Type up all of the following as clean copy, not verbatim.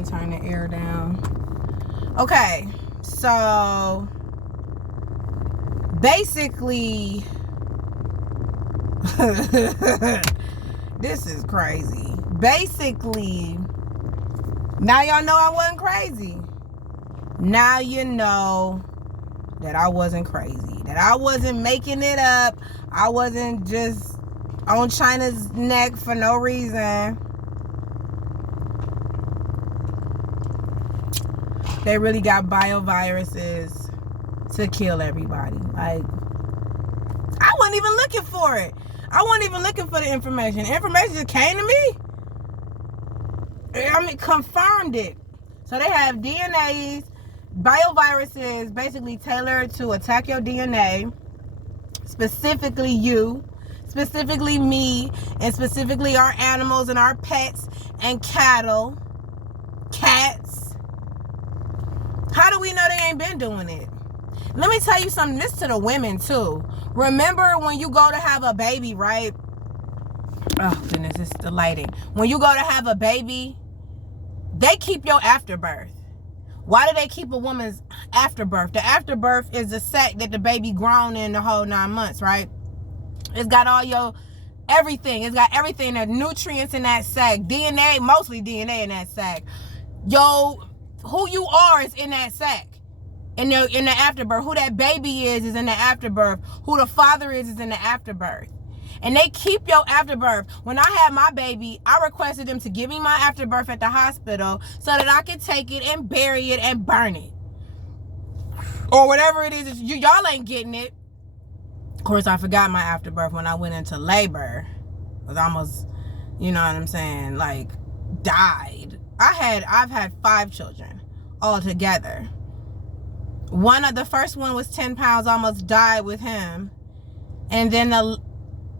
me turn the air down. Okay, so basically, this is crazy. Basically, now y'all know I wasn't crazy. Now you know that I wasn't crazy. That I wasn't making it up. I wasn't just on China's neck for no reason. They really got bioviruses to kill everybody. Like, I wasn't even looking for it. I wasn't even looking for the information. The information just came to me. I mean, confirmed it. So they have DNAs, bioviruses, basically tailored to attack your DNA, specifically you, specifically me, and specifically our animals and our pets and cattle, cats. How do we know they ain't been doing it? Let me tell you something, this to the women too. Remember when you go to have a baby, right? Oh goodness, it's the lighting. When you go to have a baby, they keep your afterbirth. Why do they keep a woman's afterbirth? The afterbirth is the sac that the baby grown in the whole 9 months, right? It's got all your everything. It's got everything, the nutrients in that sac. DNA, mostly DNA in that sac. Yo, who you are is in that sac. In the afterbirth. Who that baby is in the afterbirth. Who the father is in the afterbirth. And they keep your afterbirth. When I had my baby, I requested them to give me my afterbirth at the hospital so that I could take it and bury it and burn it. Or whatever it is. Y'all ain't getting it. Of course, I forgot my afterbirth when I went into labor. I was almost, you know what I'm saying, like, died. I've had 5 children all together. The first one was 10 pounds, almost died with him. And then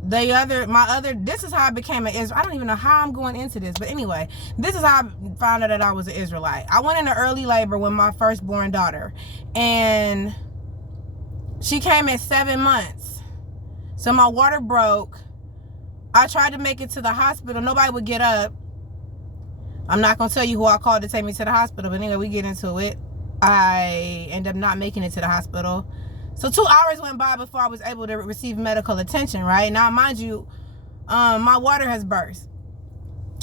this is how I became an Israelite. I don't even know how I'm going into this, but anyway, this is how I found out that I was an Israelite. I went into early labor with my firstborn daughter, and she came at 7 months. So my water broke. I tried to make it to the hospital. Nobody would get up. I'm not going to tell you who I called to take me to the hospital, but anyway, we get into it. I ended up not making it to the hospital. So 2 hours went by before I was able to receive medical attention, right? Now, mind you, my water has burst.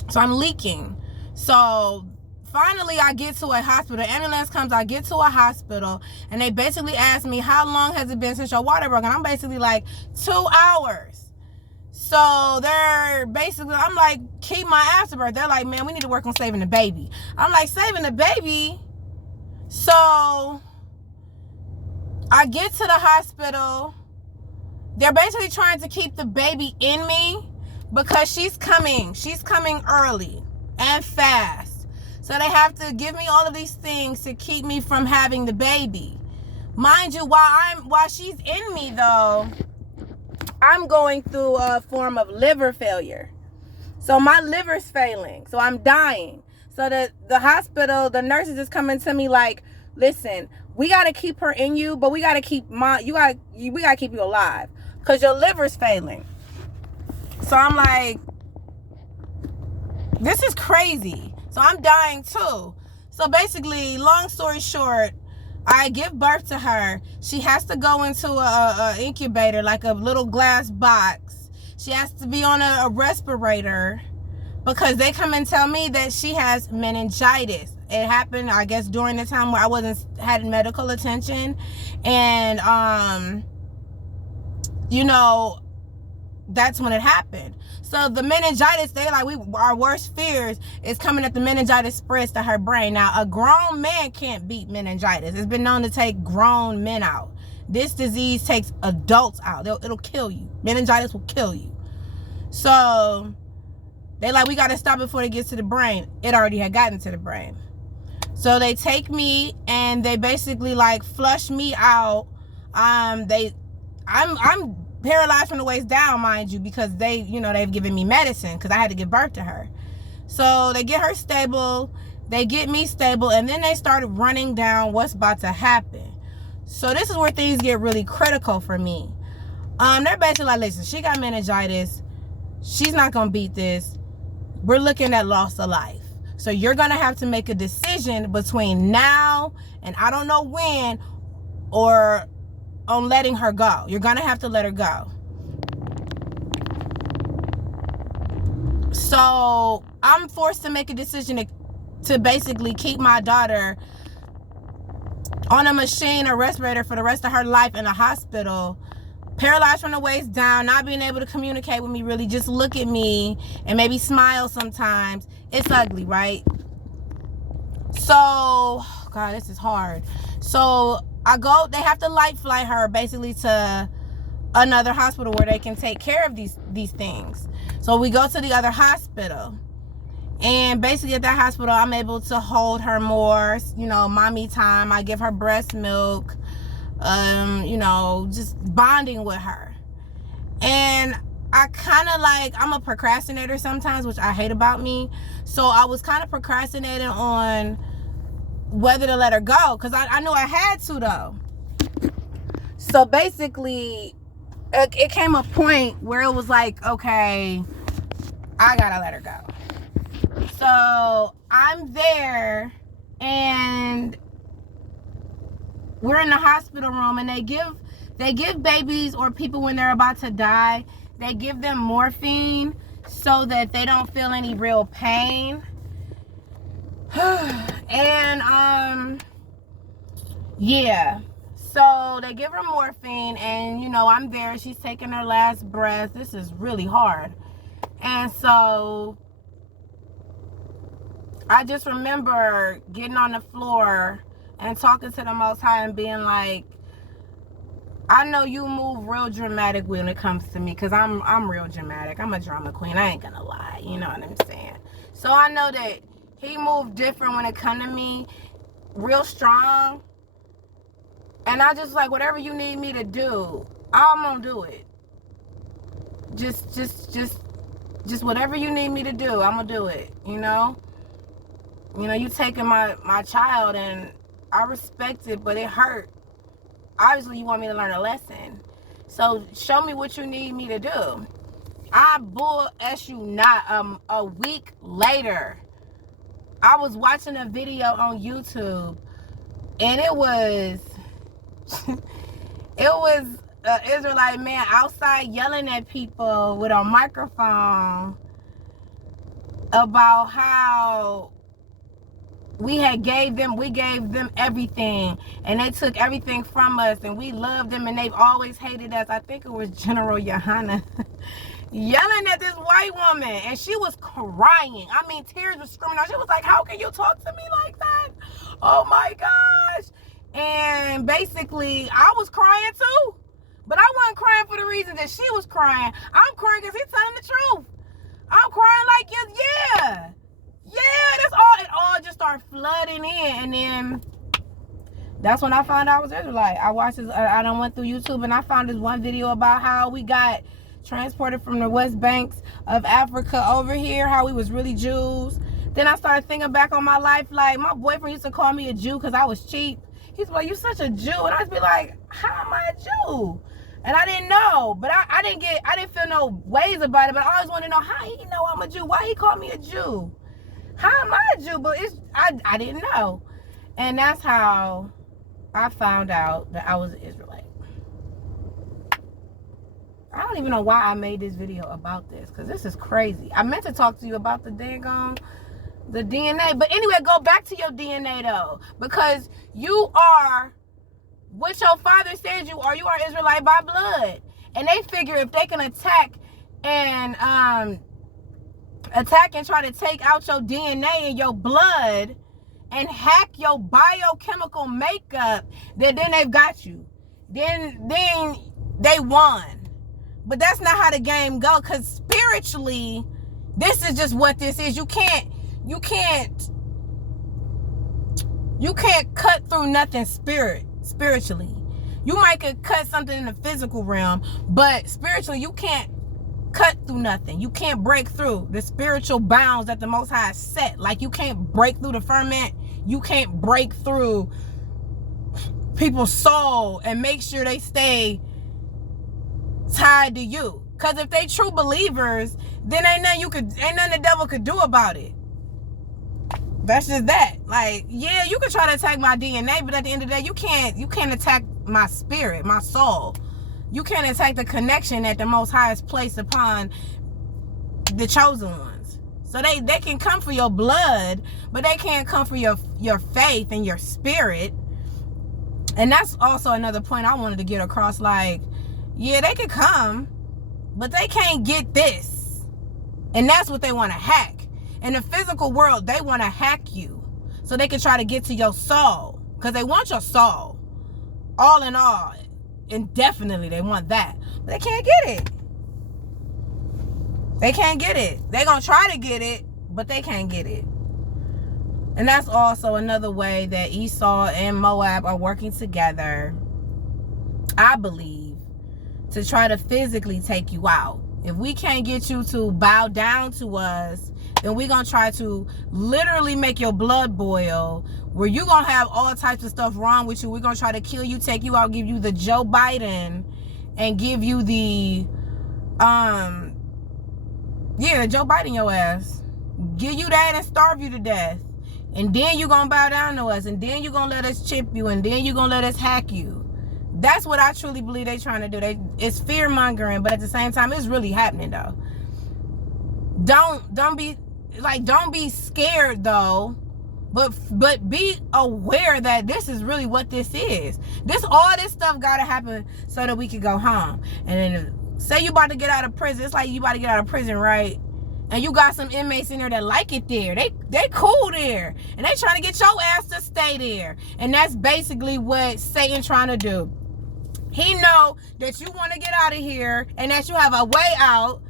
So I'm leaking. So finally, I get to a hospital. Ambulance comes, I get to a hospital, and they basically ask me, how long has it been since your water broke? And I'm basically like, 2 hours. So they're basically, I'm like, keep my afterbirth. They're like, man, we need to work on saving the baby. I'm like, saving the baby? So I get to the hospital. They're basically trying to keep the baby in me because she's coming early and fast. So they have to give me all of these things to keep me from having the baby. Mind you, while she's in me though, I'm going through a form of liver failure. So my liver's failing. So I'm dying. So the hospital, the nurses is coming to me like, listen, we got to keep her in you, but we got to keep we got to keep you alive because your liver's failing. So I'm like, this is crazy. So I'm dying too. So basically, long story short, I give birth to her. She has to go into a incubator, like a little glass box. She has to be on a respirator because they come and tell me that she has meningitis. It happened, I guess, during the time where I wasn't having medical attention. And, you know, that's when it happened. So the meningitis, they like, our worst fears is coming that the meningitis spreads to her brain. Now, a grown man can't beat meningitis. It's been known to take grown men out. This disease takes adults out. It'll kill you. Meningitis will kill you. So they like, we got to stop it before it gets to the brain. It already had gotten to the brain. So they take me and they basically like flush me out. I'm paralyzed from the waist down, mind you, because they've given me medicine because I had to give birth to her. So they get her stable, they get me stable, and then they started running down what's about to happen. So this is where things get really critical for me. They're basically like, listen, she got meningitis. She's not going to beat this. We're looking at loss of life. So you're going to have to make a decision between now and I don't know when, or on letting her go. You're going to have to let her go. So I'm forced to make a decision to basically keep my daughter on a machine or respirator for the rest of her life in a hospital, paralyzed from the waist down, not being able to communicate with me, really just look at me and maybe smile sometimes. It's ugly, right? So, God, this is hard. So they have to light fly her basically to another hospital where they can take care of these things. So we go to the other hospital. And basically at that hospital, I'm able to hold her more, mommy time. I give her breast milk, just bonding with her. And I kind of I'm a procrastinator sometimes, which I hate about me. So I was kind of procrastinating on whether to let her go, because I knew I had to, though. So basically, it came a point where it was like, okay, I gotta let her go. So I'm there, and we're in the hospital room, and they give babies or people when they're about to die, they give them morphine so that they don't feel any real pain. And yeah, so they give her morphine, and I'm there, she's taking her last breath. This is really hard. And so I just remember getting on the floor and talking to the Most High and being like, I know you move real dramatic when it comes to me, because I'm real dramatic. I'm a drama queen. I ain't gonna lie. You know what I'm saying? So I know that he moved different when it come to me, real strong. And I just like, whatever you need me to do, I'm gonna do it. Just whatever you need me to do, I'm gonna do it. You taking my child, and I respect it, but it hurt. Obviously, you want me to learn a lesson. So show me what you need me to do. I bull s you not. A week later, I was watching a video on YouTube, and it was an Israelite man outside yelling at people with a microphone about how we gave them everything, and they took everything from us, and we loved them, and they've always hated us. I think it was General Yohana yelling at this white woman, and she was crying. I mean, tears were screaming out. She was like, how can you talk to me like that? Oh my gosh. And basically, I was crying too, but I wasn't crying for the reason that she was crying. I'm crying because he's telling the truth. I'm crying like, yeah, that's all. It all just started flooding in, and then that's when I found out I was Israelite. I watched this. I done went through YouTube, and I found this one video about how we got transported from the West Banks of Africa over here, how we was really Jews. Then I started thinking back on my life. Like, my boyfriend used to call me a Jew because I was cheap. He's like, you such a Jew. And I'd be like, how am I a Jew? And I didn't know, but I didn't feel no ways about it, but I always want to know how he know I'm a Jew. Why he called me a Jew? How am I a Jew? But I didn't know. And that's how I found out that I was an Israelite. I don't even know why I made this video about this, because this is crazy. I meant to talk to you about the DNA. But anyway, go back to your DNA though, because you are what your father says you are. You are Israelite by blood. And they figure if they can attack and try to take out your DNA and your blood and hack your biochemical makeup, then they've got you. Then they won. But that's not how the game goes, because spiritually, this is just what this is. You can't cut through nothing spiritually. You might could cut something in the physical realm, but spiritually you can't cut through nothing. You can't break through the spiritual bounds that the Most High set. Like, you can't break through the firmament. You can't break through people's soul and make sure they stay tied to you. Because if they true believers, then ain't nothing the devil could do about it. That's just that. Like, yeah, you can try to attack my DNA, but at the end of the day, you can't attack my spirit, my soul. You can't attack the connection that the Most High has placed upon the chosen ones. So they can come for your blood, but they can't come for your faith and your spirit. And that's also another point I wanted to get across. Like, yeah, they can come, but they can't get this. And that's what they want to hack. In the physical world, they want to hack you so they can try to get to your soul, because they want your soul. All in all, indefinitely, they want that. But they can't get it. They can't get it. They're going to try to get it, but they can't get it. And that's also another way that Esau and Moab are working together, I believe, to try to physically take you out. If we can't get you to bow down to us, then we're going to try to literally make your blood boil, where you're going to have all types of stuff wrong with you. We're going to try to kill you, take you out, give you the Joe Biden, and give you the, Joe Biden your ass. Give you that and starve you to death. And then you're going to bow down to us. And then you're going to let us chip you. And then you're going to let us hack you. That's what I truly believe they're trying to do. It's fear mongering, but at the same time, it's really happening though. Don't be scared though, but be aware that this is really what this is. All this stuff gotta happen so that we can go home. And then say you about to get out of prison. It's like you about to get out of prison, right? And you got some inmates in there that like it there. They cool there. And they trying to get your ass to stay there. And that's basically what Satan trying to do. He know that you want to get out of here and that you have a way out.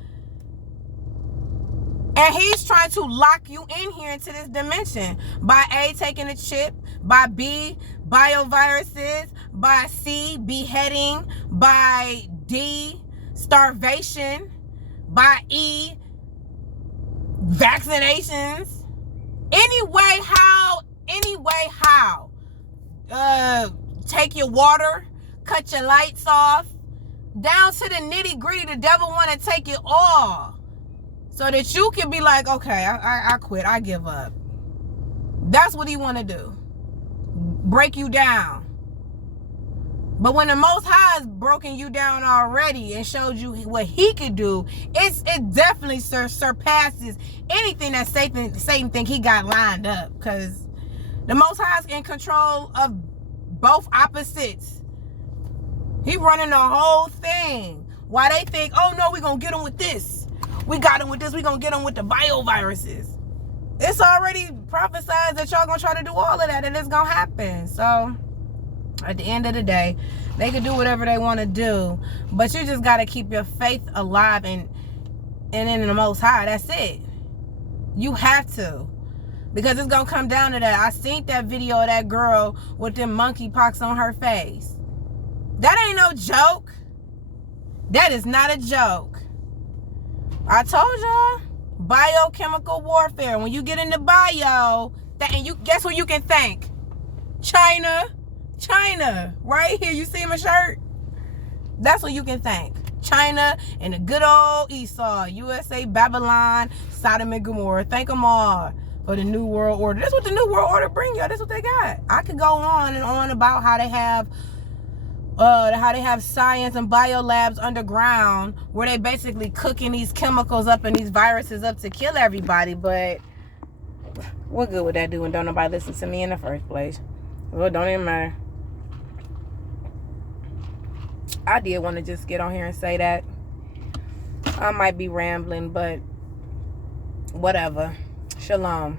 And he's trying to lock you in here into this dimension. By A, taking a chip. By B, bioviruses. By C, beheading. By D, starvation. By E, vaccinations. Anyway, how? Take your water. Cut your lights off. Down to the nitty gritty. The devil want to take it all. So that you can be like, okay, I quit. I give up. That's what he want to do. Break you down. But when the Most High has broken you down already and showed you what he could do, it definitely surpasses anything that Satan think he got lined up. Because the Most High is in control of both opposites. He running the whole thing. Why they think, oh no, we're going to get him with this. We got him with this. We're going to get him with the bioviruses. It's already prophesied that y'all going to try to do all of that, and it's going to happen. So at the end of the day, they can do whatever they want to do, but you just got to keep your faith alive and in the Most High. That's it. You have to, because it's going to come down to that. I seen that video of that girl with them monkeypox on her face. That ain't no joke. That is not a joke. I told y'all, biochemical warfare. When you get into bio, and you guess who you can thank? China, right here. You see my shirt? That's what you can thank. China and the good old Esau, USA, Babylon, Sodom and Gomorrah. Thank them all for the New World Order. That's what the New World Order bring y'all. That's what they got. I could go on and on about how they have science and biolabs underground where they basically cooking these chemicals up and these viruses up to kill everybody. But what good would that do when don't nobody listen to me in the first place? Well, it don't even matter. I did want to just get on here and say that. I might be rambling, but whatever. Shalom.